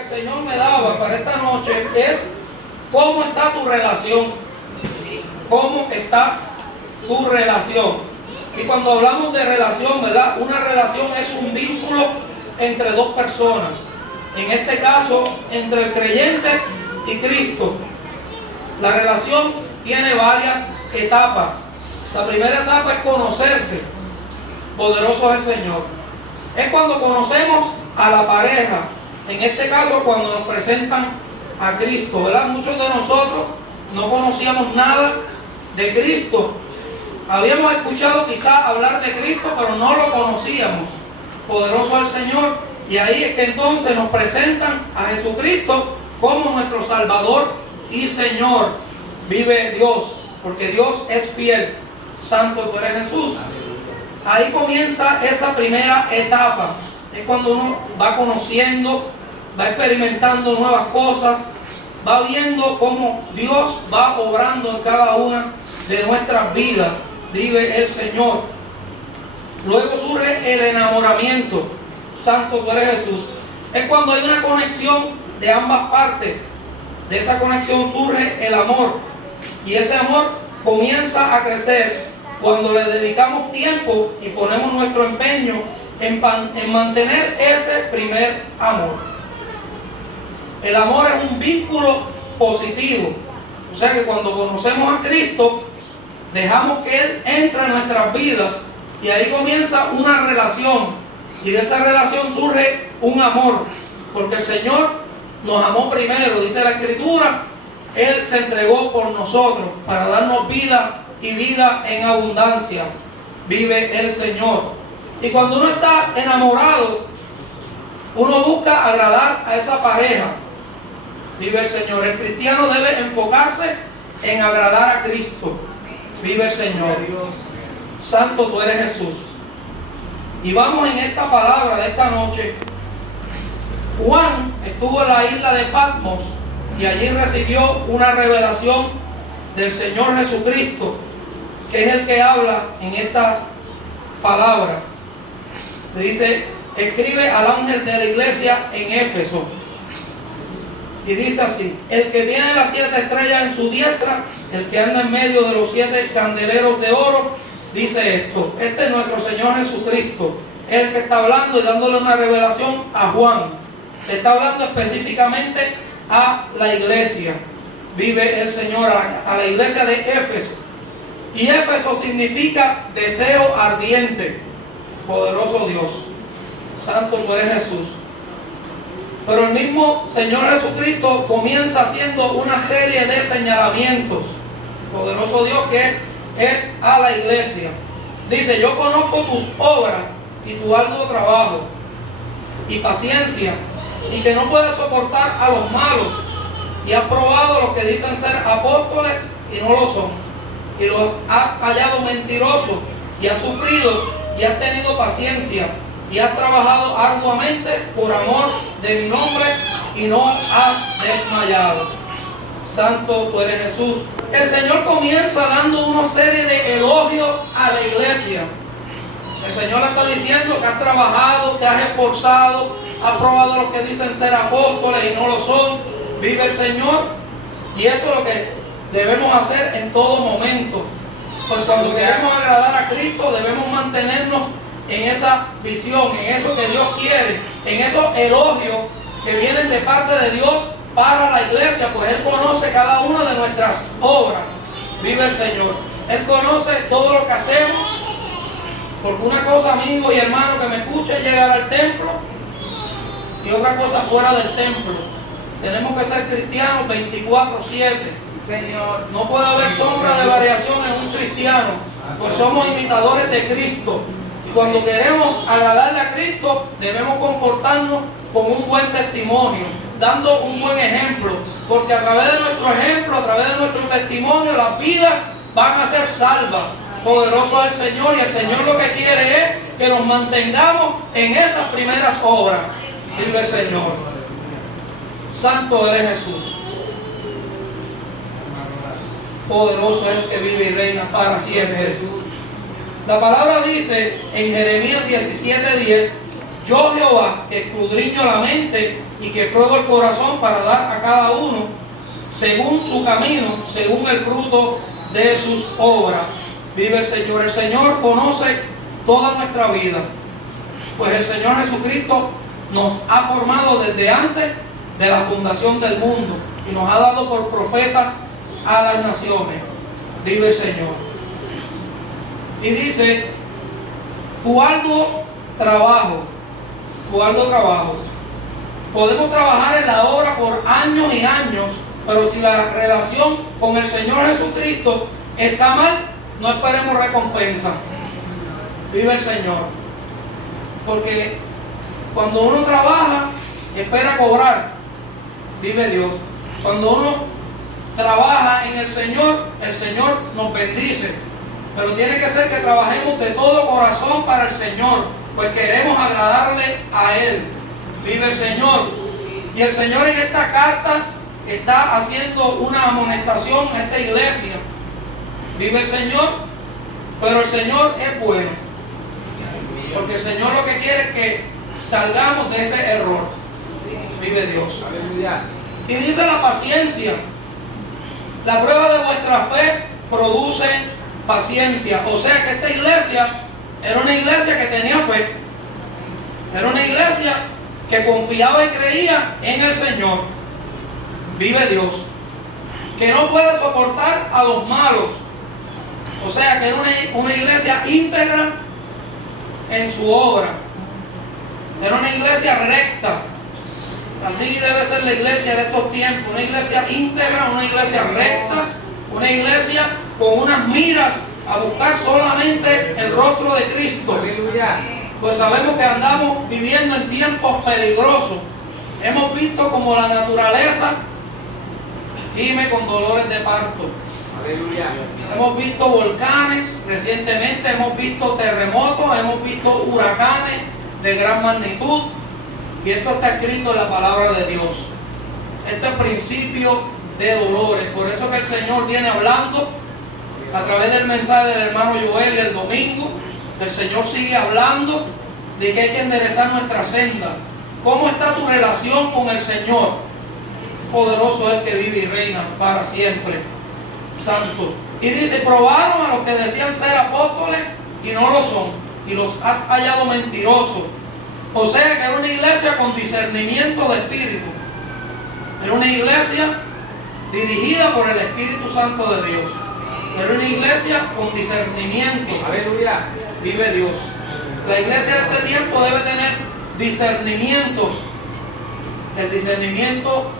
que el Señor me daba para esta noche es cómo está tu relación. ¿Cómo está tu relación? Y cuando hablamos de relación, ¿verdad? Una relación es un vínculo entre dos personas. En este caso, entre el creyente y Cristo. La relación tiene varias etapas. La primera etapa es conocerse. Poderoso es el Señor. Es cuando conocemos a la pareja. En este caso, cuando nos presentan a Cristo, ¿verdad? Muchos de nosotros no conocíamos nada de Cristo. Habíamos escuchado quizás hablar de Cristo, pero no lo conocíamos. Poderoso es el Señor. Y ahí es que entonces nos presentan a Jesucristo como nuestro Salvador y Señor. Vive Dios, porque Dios es fiel. Santo tú eres Jesús. Ahí comienza esa primera etapa. Es cuando uno va conociendo, va experimentando nuevas cosas, va viendo cómo Dios va obrando en cada una de nuestras vidas. Vive el Señor. Luego surge el enamoramiento. Santo tú eres Jesús. Es cuando hay una conexión de ambas partes. De esa conexión surge el amor. Y ese amor comienza a crecer cuando le dedicamos tiempo y ponemos nuestro empeño en mantener ese primer amor. El amor es un vínculo positivo. O sea que cuando conocemos a Cristo, dejamos que Él entre en nuestras vidas y ahí comienza una relación. Y de esa relación surge un amor. Porque el Señor nos amó primero. Dice la Escritura, Él se entregó por nosotros para darnos vida y vida en abundancia. Vive el Señor. Y cuando uno está enamorado, uno busca agradar a esa pareja. Vive el Señor. El cristiano debe enfocarse en agradar a Cristo. Vive el Señor. Santo tú eres Jesús. Y vamos en esta palabra de esta noche. Juan estuvo en la isla de Patmos y allí recibió una revelación del Señor Jesucristo, que es el que habla en esta palabra. Le dice, escribe al ángel de la iglesia en Éfeso. Y dice así, el que tiene las 7 estrellas en su diestra, el que anda en medio de los 7 candeleros de oro, dice esto. Este es nuestro Señor Jesucristo, el que está hablando y dándole una revelación a Juan. Le está hablando específicamente a la iglesia. Vive el Señor, a la iglesia de Éfeso. Y Éfeso significa deseo ardiente. Poderoso Dios. Santo tú eres Jesús. Pero el mismo Señor Jesucristo comienza haciendo una serie de señalamientos. Poderoso Dios, que es a la iglesia. Dice, yo conozco tus obras y tu arduo trabajo y paciencia, y que no puedes soportar a los malos, y has probado los que dicen ser apóstoles y no lo son, y los has hallado mentirosos, y has sufrido y has tenido paciencia, y has trabajado arduamente por amor de mi nombre y no has desmayado. Santo tú eres Jesús. El Señor comienza dando una serie de elogios a la iglesia. El Señor le está diciendo que has trabajado, te has esforzado, has probado los que dicen ser apóstoles y no lo son. Vive el Señor. Y eso es lo que debemos hacer en todo momento. Pues cuando queremos agradar a Cristo, debemos mantenernos en esa visión, en eso que Dios quiere, en esos elogios que vienen de parte de Dios para la iglesia, pues Él conoce cada una de nuestras obras. Vive el Señor. Él conoce todo lo que hacemos. Porque una cosa, amigo y hermano que me escucha, es llegar al templo, y otra cosa fuera del templo. Tenemos que ser cristianos 24/7. Señor. No puede haber sombra de variación en un cristiano, pues somos imitadores de Cristo. Y cuando queremos agradarle a Cristo, debemos comportarnos con un buen testimonio, dando un buen ejemplo, porque a través de nuestro ejemplo, a través de nuestro testimonio, las vidas van a ser salvas. Poderoso es el Señor, y el Señor lo que quiere es que nos mantengamos en esas primeras obras. Vive el Señor. Santo eres Jesús. Poderoso es el que vive y reina para siempre. La palabra dice en Jeremías 17:10, yo Jehová, que escudriño la mente y que prueba el corazón para dar a cada uno según su camino, según el fruto de sus obras. Vive el Señor. El Señor conoce toda nuestra vida, pues el Señor Jesucristo nos ha formado desde antes de la fundación del mundo y nos ha dado por profeta a las naciones. Vive el Señor. Y dice, tu arduo trabajo. Podemos trabajar en la obra por años y años, pero si la relación con el Señor Jesucristo está mal, no esperemos recompensa. Vive el Señor. Porque cuando uno trabaja, espera cobrar. Vive Dios. Cuando uno trabaja en el Señor nos bendice. Pero tiene que ser que trabajemos de todo corazón para el Señor, pues queremos agradarle a Él. Vive el Señor. Y el Señor en esta carta está haciendo una amonestación a esta iglesia. Vive el Señor, pero el Señor es bueno. Porque el Señor lo que quiere es que salgamos de ese error. Vive Dios. Y dice la paciencia. La prueba de vuestra fe produce paciencia. O sea que esta iglesia era una iglesia que tenía fe. Era una iglesia que confiaba y creía en el Señor. Vive Dios. Que no puede soportar a los malos. O sea que era una iglesia íntegra en su obra. Era una iglesia recta. Así debe ser la iglesia de estos tiempos. Una iglesia íntegra, una iglesia recta, una iglesia con unas miras a buscar solamente el rostro de Cristo. Aleluya. Pues sabemos que andamos viviendo en tiempos peligrosos. Hemos visto como la naturaleza gime con dolores de parto. Aleluya. Hemos visto volcanes recientemente, hemos visto terremotos, hemos visto huracanes de gran magnitud. Y esto está escrito en la palabra de Dios. Esto es principio de dolores. Por eso que el Señor viene hablando a través del mensaje del hermano Joel y el domingo. El Señor sigue hablando de que hay que enderezar nuestra senda. ¿Cómo está tu relación con el Señor? Poderoso es el que vive y reina para siempre. Santo. Y dice, probaron a los que decían ser apóstoles y no lo son. Y los has hallado mentirosos. O sea que era una iglesia con discernimiento de espíritu. Era una iglesia dirigida por el Espíritu Santo de Dios. Era una iglesia con discernimiento. Aleluya. Vive Dios. La iglesia de este tiempo debe tener discernimiento. El discernimiento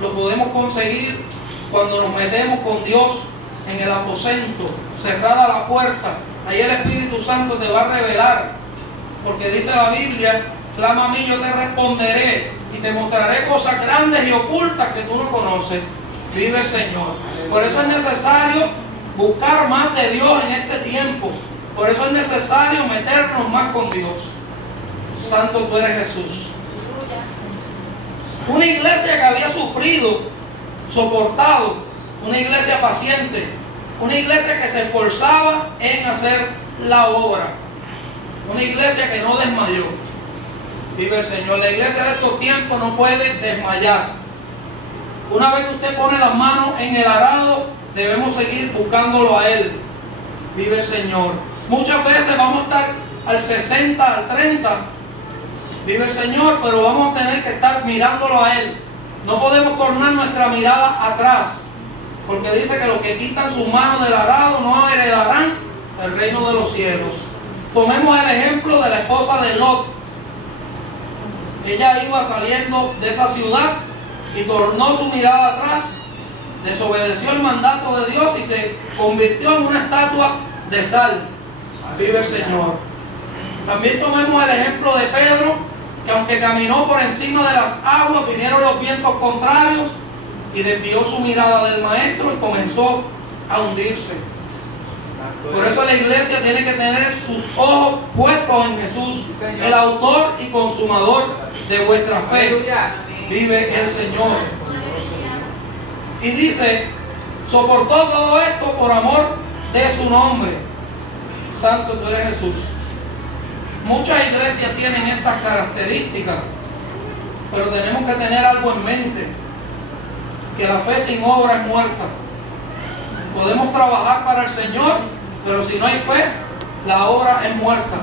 lo podemos conseguir cuando nos metemos con Dios en el aposento, cerrada la puerta. Ahí el Espíritu Santo te va a revelar. Porque dice la Biblia, clama a mí, yo te responderé y te mostraré cosas grandes y ocultas que tú no conoces. Vive el Señor. Por eso es necesario buscar más de Dios en este tiempo. Por eso es necesario meternos más con Dios. Santo tú eres Jesús. Una iglesia que había sufrido, soportado, una iglesia paciente, una iglesia que se esforzaba en hacer la obra. Una iglesia que no desmayó. Vive el Señor. La iglesia de estos tiempos no puede desmayar. Una vez que usted pone las manos en el arado, debemos seguir buscándolo a Él. Vive el Señor. Muchas veces vamos a estar al 60, al 30. Vive el Señor, pero vamos a tener que estar mirándolo a Él. No podemos tornar nuestra mirada atrás. Porque dice que los que quitan sus manos del arado no heredarán el reino de los cielos. Tomemos el ejemplo de la esposa de Lot. Ella iba saliendo de esa ciudad y tornó su mirada atrás, desobedeció el mandato de Dios y se convirtió en una estatua de sal. Vive el Señor. También tomemos el ejemplo de Pedro, que aunque caminó por encima de las aguas, vinieron los vientos contrarios y desvió su mirada del maestro y comenzó a hundirse. Por eso la iglesia tiene que tener sus ojos puestos en Jesús, el autor y consumador de vuestra fe. Vive el Señor. Y dice, soportó todo esto por amor de su nombre. Santo tú eres Jesús. Muchas iglesias tienen estas características, Pero tenemos que tener algo en mente, que la fe sin obra es muerta. Podemos trabajar para el Señor, pero si no hay fe, la obra es muerta.